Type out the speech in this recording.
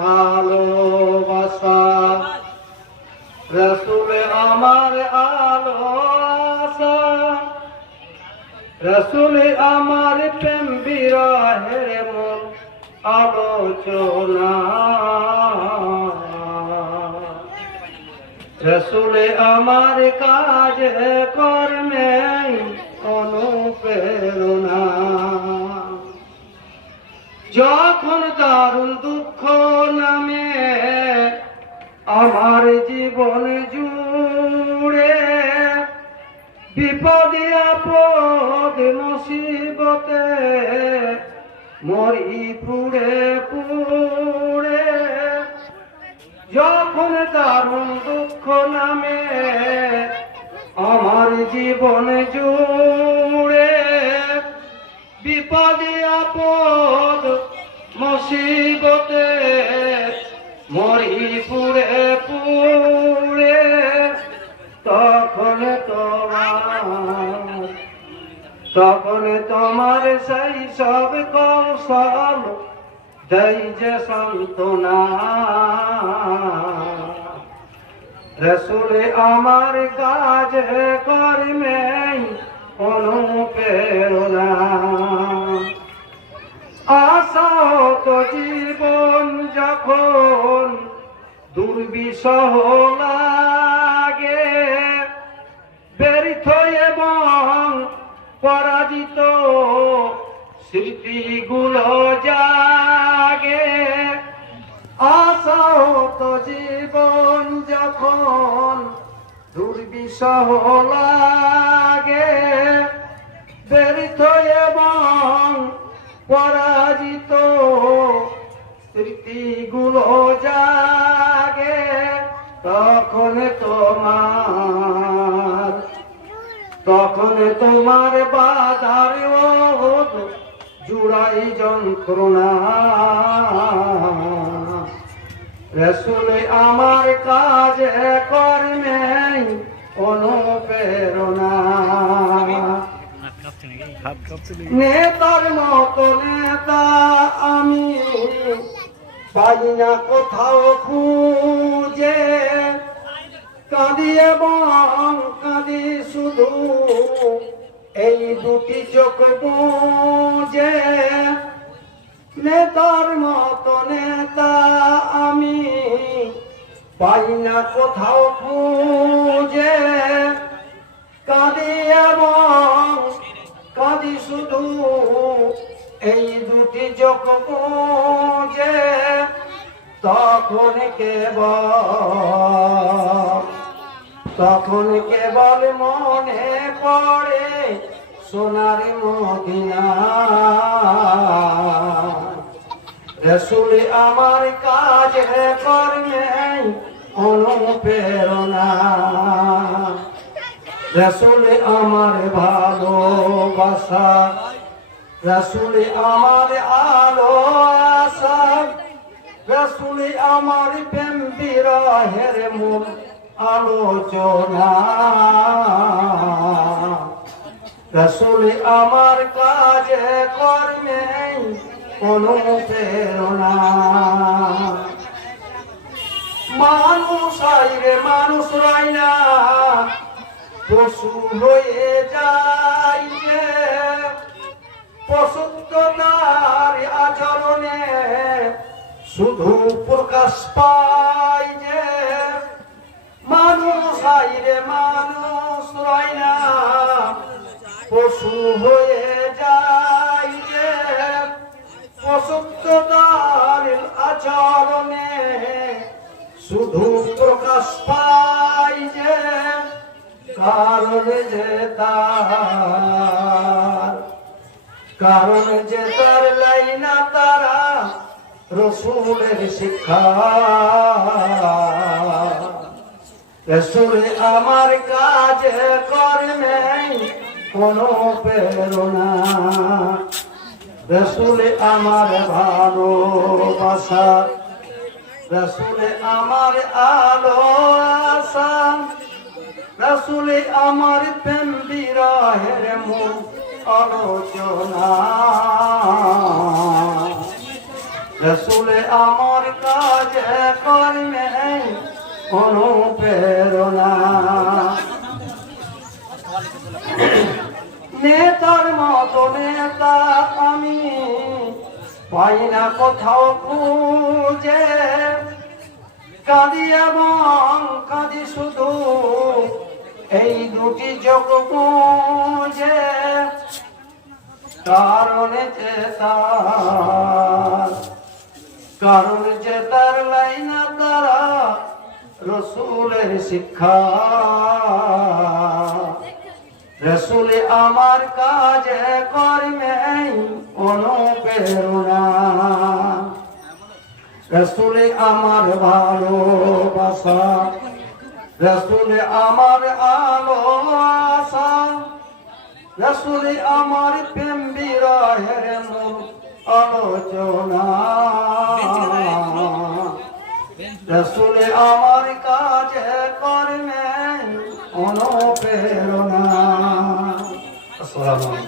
ভালোবাসা, রসুল আমার আলো আশা, রসুল আমার প্রেম বিরহের মূল আলোচনা, রসুল আমার কাজ কর্মে অনুপ্রেরণা। যখন দারুণ দুঃখ নামে আমার জীবন জুড়ে, বিপদে আপদ মুসিবতে মরি পুড়ে পুড়ে, যখন দারুণ দুঃখ নামে আমার জীবন জুড়ে, বিপদে আপদ মুসিবতে মরি পুড়ে পুড়ে, তখন তোমার সেই সব কৌশল দেই যে সান্ত্বনা, রসুল আমার কাজ কর্মে অনুপ্রেরণা। আশাহত জীবন যখন দুর্বিষহ লাগে, ব্যর্থ এবং পরাজিত স্মৃতিগুলো জাগে, আশাহত জীবন যখন দুর্বিষহ লাগে, ব্যর্থ এবং পরাজিত স্মৃতিগুলো জাগে, তখন তোমার বাধার জুড়াই যন্ত্রণা, রসুল আমার কাজ কর্মে অনুপ্রেরণা। নেতার মতো নেতা আমি পাই না কোথাও খুঁজে, কাঁদি এবং কাঁদি শুধু এই দুটি চোখ বুঝে, নেতার মতো নেতা আমি পাই না কোথাও খুঁজে, কাঁদি এবং কাঁদি শুধু এই দুটি চোখ বুঝে, তখন কেবল মনে পড়ে সোনার মদিনা, রসুল আমার কাজ কর্মে অনুপ্রেরণা, রসুল আমার ভালোবাসা, রসুল আমার আলো আশা, রসুল আমার প্রেম বিরহের মূল আলোচনা, রসুল আমার কাজ কর্মে অনুপ্রেরণা। মানুষ আইরে মানুষ রয় না, পশু হয়ে যায় যে, পশুত্বতার আচরণে শুধু প্রকাশ পায় যে, মানুষ আইরে মানুষ রয় না, পশু হয়ে যায় যে, পশুত্বতার আচরণে শুধু প্রকাশ পায় যে, কারণ যে তার লাইনা তারা রসুলের শিক্ষা, রসুল আমার কাজ কর্মে অনুপ্রেরণা, রসুল আমার ভালোবাসা, রসুল আমার আলো আশা, রসুল আমার প্রেম বিরহের মূল আলোচনা, রসুলে আমার কাজে কর্মে অনুপ্রেরণা। নেতার মতো নেতা আমি পাই না কোথাও খুঁজে, কাঁদি এবং কাঁদি শুধু এই দুটি চোখ বুঝে। কারণ যে তার লাইনা তারা রসুলের শিক্ষা। রসুলে আমার কাজে কর্মে অনুপ্রেরণা। রসুলে আমার ভালোবাসা, রসুলে আমার আলো আশা, রসুলে আমার প্রেম বিরহের মূল আলোচনা। রসুলে আমার কাজে কর্মে অনুপ্রেরণা। আসসালামু আলাইকুম।